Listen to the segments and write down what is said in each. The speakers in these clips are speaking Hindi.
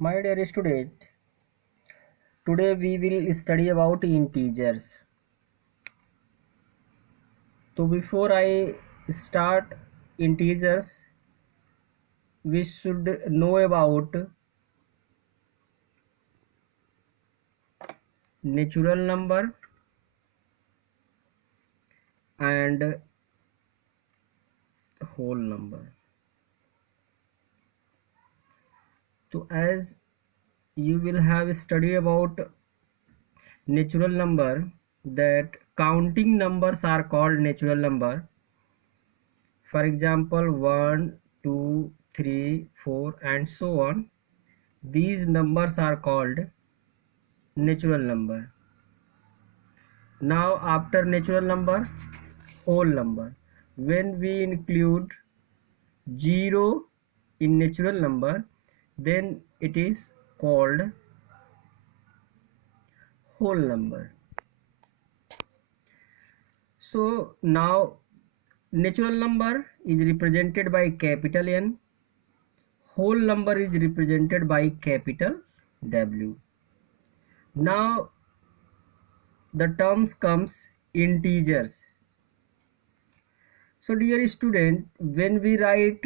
My dear student, today we will study about integers. So before I start integers, we should know about natural number and whole number. So as you will have study about natural number, that counting numbers are called natural number. For example, 1, 2, 3, 4 and so on. These numbers are called natural number. Now after natural number, whole number. When we include 0 in natural number, then it is called whole number. So now natural number is represented by capital N, whole number is represented by capital W. Now the terms comes integers. So dear student, when we write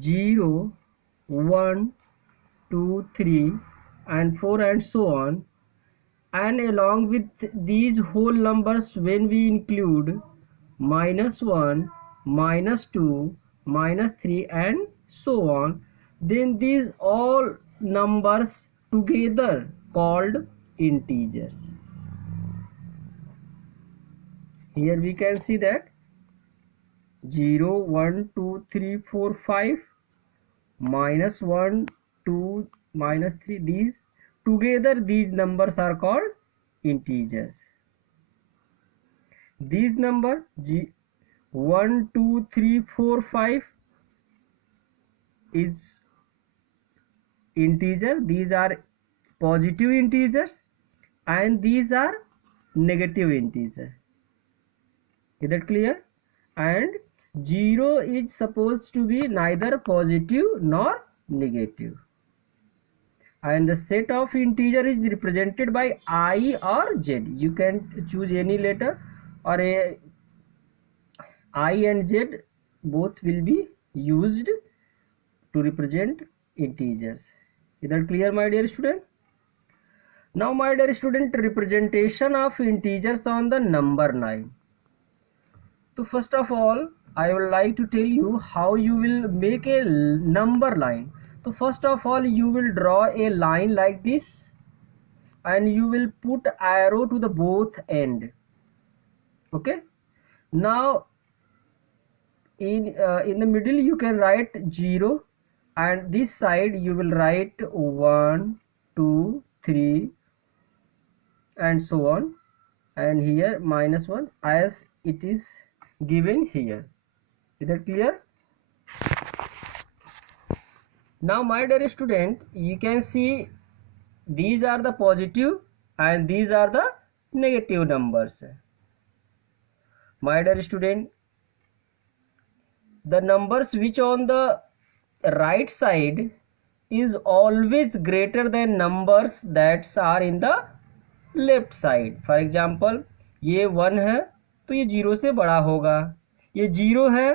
0, 1, 2, 3 and 4 and so on, and along with these whole numbers when we include -1, -2, -3 and so on, then these all numbers together called integers. Here we can see that 0, 1, 2, 3, 4, 5, -1, 2, -3, these together these numbers are called integers. These number 1, 2, 3, 4, 5 is integer, these are positive integers and these are negative integer. Is that clear? And 0 is supposed to be neither positive nor negative, and the set of integer is represented by I or Z. You can choose any letter, or a I and Z both will be used to represent integers. Is that clear, my dear student? Now my dear student, representation of integers on the number line. So first of all, I would like to tell you how you will make a number line. So first of all, you will draw a line like this and you will put arrow to the both end. Okay. Now in the middle you can write 0, and this side you will write 1, 2, 3 and so on, and here -1 as it is given here. Is that clear? Now my dear student, you can see these are the positive and these are the negative numbers. My dear student, the numbers which on the right side is always greater than numbers that are in the left side. For example, ये 1 है तो ये 0 से बड़ा होगा, ये 0 है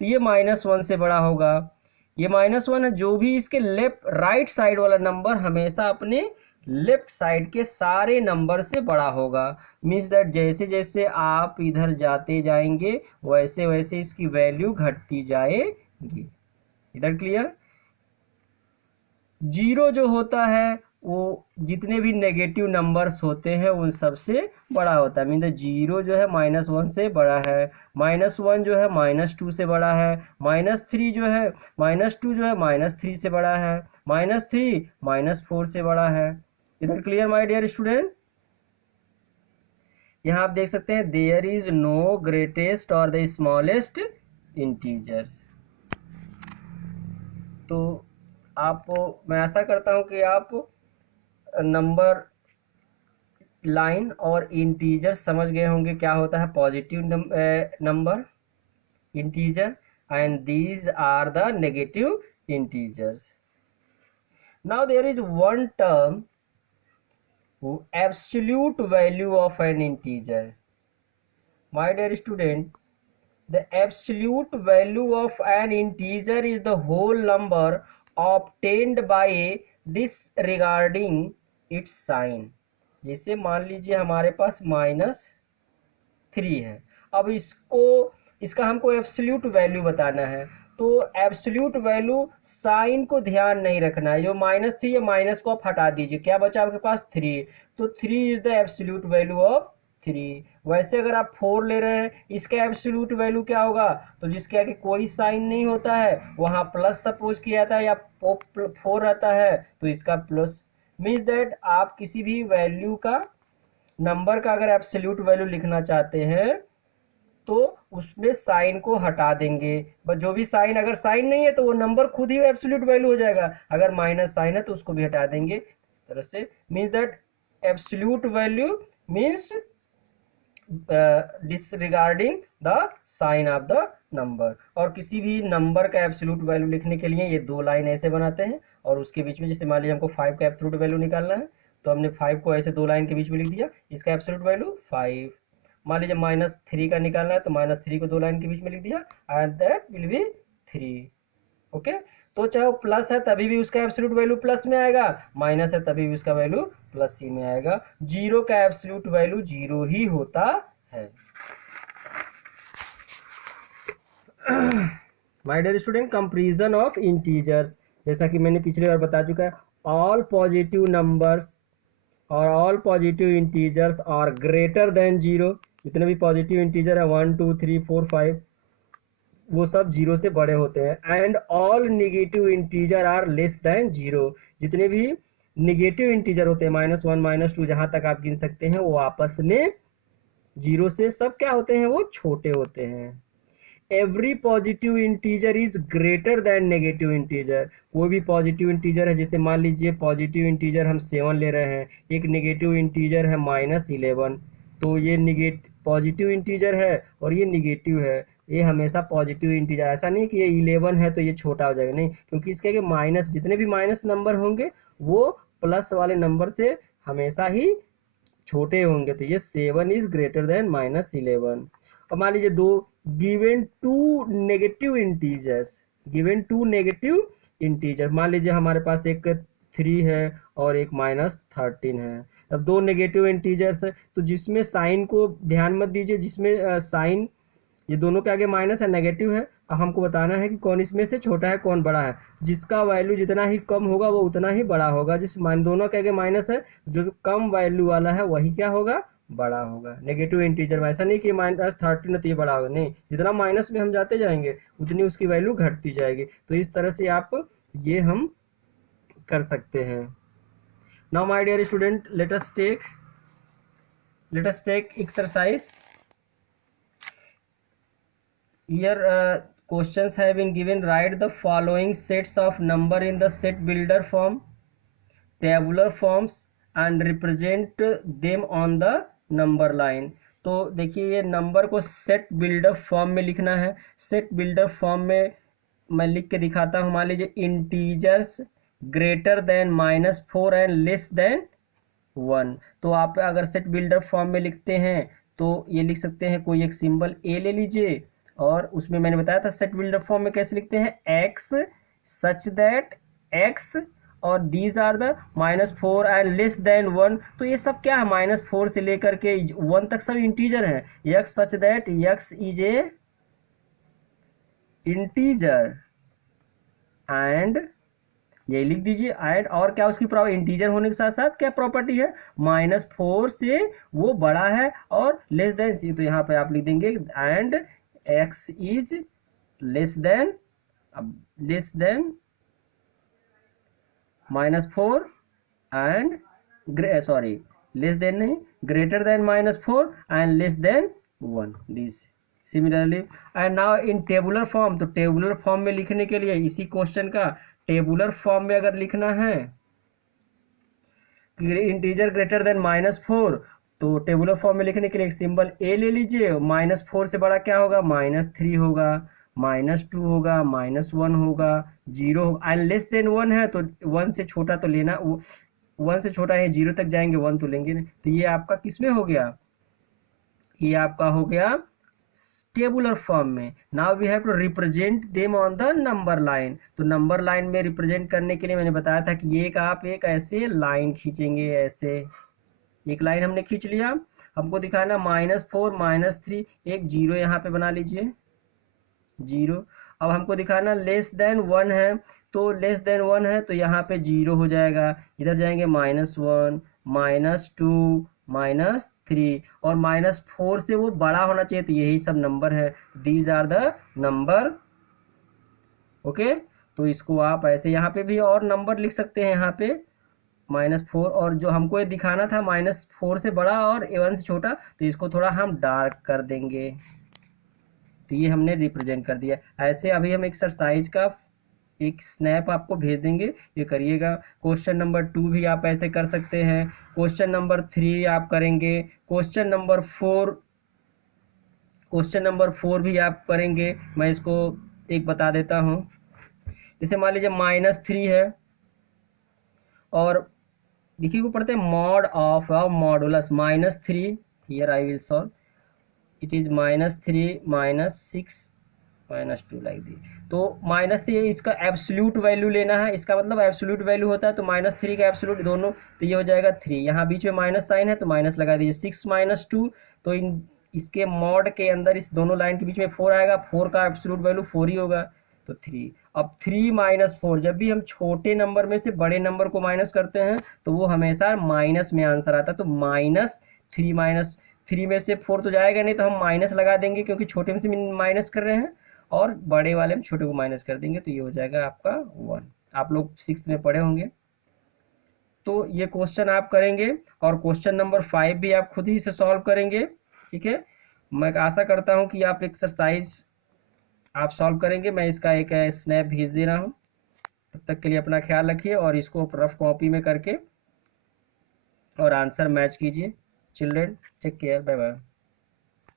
तो ये -1 से बड़ा होगा, ये -1 है, जो भी इसके लेफ्ट राइट साइड वाला नंबर हमेशा अपने लेफ्ट साइड के सारे नंबर से बड़ा होगा. मीन्स दैट जैसे जैसे आप इधर जाते जाएंगे वैसे वैसे इसकी वैल्यू घटती जाएगी. इधर क्लियर? 0 जो होता है वो जितने भी नेगेटिव नंबर्स होते हैं उन सब से बड़ा होता है. मीन 0 जो है -1 से बड़ा है, -1 जो है -2 से बड़ा है, -3 जो है -2 जो है -3 से बड़ा है, -3 -4 से बड़ा है. इधर क्लियर माय डियर स्टूडेंट? यहाँ आप देख सकते हैं देयर इज नो ग्रेटेस्ट और द स्मॉलेस्ट इंटीजर्स. तो आप, मैं आशा करता हूँ कि आप नंबर लाइन और इंटीजर समझ गए होंगे क्या होता है positive number integer and these are the negative integers. Now there is one term, absolute value of an integer. My dear student, the absolute value of an integer is the whole number obtained by disregarding its sign. जैसे मान लीजिए हमारे पास -3 है, अब इसका हमको एब्सोल्यूट वैल्यू बताना है, तो एब्सोल्यूट वैल्यू साइन को ध्यान नहीं रखना है, जो -3 है माइनस को आप हटा दीजिए, क्या बचा आपके पास 3, तो 3 is the absolute value of 3। वैसे अगर आप 4 ले रहे हैं, इसका एब्सोल्यूट वैल्यू क्या होगा, तो जिसके आगे कोई साइन नहीं होता है वहां प्लस सपोज किया जाता है या 4 रहता है तो इसका प्लस, मीन्स दैट आप किसी भी वैल्यू का, नंबर का अगर एब्सोल्यूट वैल्यू लिखना चाहते हैं तो उसमें साइन को हटा देंगे, बस जो भी साइन, अगर साइन नहीं है तो वो नंबर खुद ही एब्सोल्यूट वैल्यू हो जाएगा, अगर माइनस साइन है तो उसको भी हटा देंगे। इस तरह से means that absolute value means disregarding the sign of the number. और किसी भी नंबर का एब्सोल्यूट वैल्यू लिखने के लिए ये दो लाइन ऐसे बनाते हैं और उसके बीच में, जैसे मान लीजिए हमको 5 का एब्सोल्यूट वैल्यू निकालना है तो हमने 5 को ऐसे दो लाइन के बीच में लिख दिया, इसका एब्सोल्यूट वैल्यू 5। मान लीजिए -3 का निकालना है तो -3 को दो लाइन के बीच में लिख दिया and that will be 3। Okay, तो चाहे वो प्लस है तभी भी उसका एब्सोल्यूट वैल्यू प्लस में आएगा, माइनस है तभी भी उसका वैल्यू प्लस सी में आएगा, जीरो का एब्सोल्यूट वैल्यू जीरो ही होता है। My dear student, comparison of integers, जैसा कि मैंने पिछली बार बता चुका है, ऑल पॉजिटिव नंबर्स और all positive integers are greater than 0। जितने भी पॉजिटिव इंटीजर है 1 2 3 4 5 वो सब 0 से बड़े होते हैं। And all negative integer are less than 0। जितने भी निगेटिव इंटीजर होते हैं -1 -2 जहां तक आप गिन सकते हैं वो आपस में 0 से सब क्या होते हैं, वो छोटे होते हैं। Every positive integer is greater than negative integer. कोई भी पॉजिटिव इंटीजर है, जैसे मान लीजिए पॉजिटिव इंटीजर हम 7 ले रहे हैं, एक नेगेटिव इंटीजर है -11, तो ये पॉजिटिव इंटीजर है और ये निगेटिव है, ये हमेशा पॉजिटिव इंटीजर, ऐसा नहीं कि ये 11 है तो ये छोटा हो जाएगा, नहीं, क्योंकि इसके माइनस, जितने भी माइनस नंबर होंगे वो प्लस वाले नंबर से हमेशा ही छोटे होंगे, तो ये 7 इज ग्रेटर देन -11। और मान लीजिए गिवन टू नेगेटिव इंटीजर, मान लीजिए हमारे पास एक 3 है और एक -13 है। अब दो नेगेटिव इंटीजर्स है तो जिसमें साइन को ध्यान मत दीजिए, जिसमें साइन ये दोनों के आगे माइनस है, नेगेटिव है, अब हमको बताना है कि कौन इसमें से छोटा है कौन बड़ा है। जिसका वैल्यू जितना ही कम होगा वो उतना ही बड़ा होगा, जिस दोनों के आगे माइनस है, जो कम वैल्यू वाला है वही क्या होगा, बड़ा होगा। नेगेटिव इंटीजर में ऐसा नहीं कि -13 तो ये बड़ा होगा, नहीं, जितना माइनस में हम जाते जाएंगे उतनी उसकी वैल्यू घटती जाएगी। तो इस तरह से आप ये हम कर सकते हैं। Now my dear student, let us take exercise. Here questions have been given. Write the following sets of number in the set builder form, tabular forms and represent them on the number line। तो देखिए ये नंबर को सेट बिल्डर फॉर्म में लिखना है। सेट बिल्डर फॉर्म में मैं लिख के दिखाता हूँ। मान लीजिए integers greater than -4 and less than 1। तो आप अगर सेट बिल्डर फॉर्म में लिखते हैं तो ये लिख सकते हैं, कोई एक सिंबल ए ले लीजिए और उसमें मैंने बताया था सेट बिल्डर फॉर्म में कैसे लिखते हैं, एक्स सच दैट एक्स और these are the -4 and less than 1। तो ये सब क्या है, -4 से लेकर के 1 तक सब इंटीजर है। X such that x is a integer and ये लिख दीजिए एंड, और क्या उसकी इंटीजर होने के साथ साथ क्या प्रॉपर्टी है, -4 से वो बड़ा है और लेस देन सी। तो यहाँ पे आप लिख देंगे and x is less than -4 and less than नहीं, greater than -4 and less than 1 this similarly। and now in tabular form, तो tabular form में लिखने के लिए इसी क्वेश्चन का टेबुलर फॉर्म में अगर लिखना है इंटीजर ग्रेटर देन -4, तो टेबुलर फॉर्म में लिखने के लिए एक सिंबल ए ले लीजिए। -4 से बड़ा क्या होगा, -3 होगा, -2 होगा, -1 होगा, 0 होगा, लेस देन 1 है तो 1 से छोटा तो लेना, 1 से छोटा है 0 तक जाएंगे, 1 तो लेंगे नहीं। तो ये आपका किस में हो गया, ये आपका हो गया टेबुलर फॉर्म में। Now we have to represent them on the number line. तो नंबर लाइन में रिप्रेजेंट करने के लिए मैंने बताया था कि ये आप एक ऐसे लाइन खींचेंगे, ऐसे एक लाइन हमने खींच लिया। हमको दिखाना -4 -3, एक 0 यहाँ पे बना लीजिए, 0। अब हमको दिखाना लेस देन 1 है, तो लेस देन 1 है तो यहाँ पे 0 हो जाएगा, इधर जाएंगे -1 -2 -3, और -4 से वो बड़ा होना चाहिए, तो यही सब नंबर है, these are the number. Okay, तो इसको आप ऐसे यहाँ पे भी और नंबर लिख सकते हैं, यहाँ पे -4, और जो हमको ये दिखाना था -4 से बड़ा और 1 से छोटा, तो इसको थोड़ा हम डार्क कर देंगे। तो ये हमने रिप्रेजेंट कर दिया। ऐसे अभी हम एक्सरसाइज का एक स्नैप आपको भेज देंगे, ये करिएगा। क्वेश्चन नंबर 2 भी आप ऐसे कर सकते हैं, क्वेश्चन नंबर 3 आप करेंगे, क्वेश्चन नंबर 4 भी आप करेंगे। मैं इसको एक बता देता हूँ। जैसे मान लीजिए -3 है, और देखिए वो पढ़ते हैं mod of modulus -3, here I will solve, it is -3 -6 -2 like the. तो -3 इसका एब्सोल्यूट वैल्यू लेना है, इसका मतलब एब्सोल्यूट वैल्यू होता है, तो -3 का एब्सोल्यूट दोनों, तो ये हो जाएगा 3, यहाँ बीच में माइनस साइन है तो माइनस लगा दीजिए। 6 -2, तो इसके मॉड के अंदर इस दोनों लाइन के बीच में 4 आएगा, 4 का एब्सोल्यूट वैल्यू 4 ही होगा, तो 3। अब 3 -4, जब भी हम छोटे नंबर में से बड़े नंबर को माइनस करते हैं तो वो हमेशा माइनस में आंसर आता है, तो -3 में से 4 तो जाएगा नहीं, तो हम माइनस लगा देंगे क्योंकि छोटे में से माइनस कर रहे हैं, और बड़े वाले में छोटे को माइनस कर देंगे, तो ये हो जाएगा आपका 1। आप लोग 6th में पढ़े होंगे। तो ये क्वेश्चन आप करेंगे, और क्वेश्चन नंबर 5 भी आप खुद ही से सॉल्व करेंगे, ठीक है। मैं आशा करता हूँ कि आप एक्सरसाइज आप सॉल्व करेंगे। मैं इसका एक स्नैप भेज दे रहा हूँ। तब तक के लिए अपना ख्याल रखिए, और इसको रफ कॉपी में करके और आंसर मैच कीजिए। Children, take care, bye bye.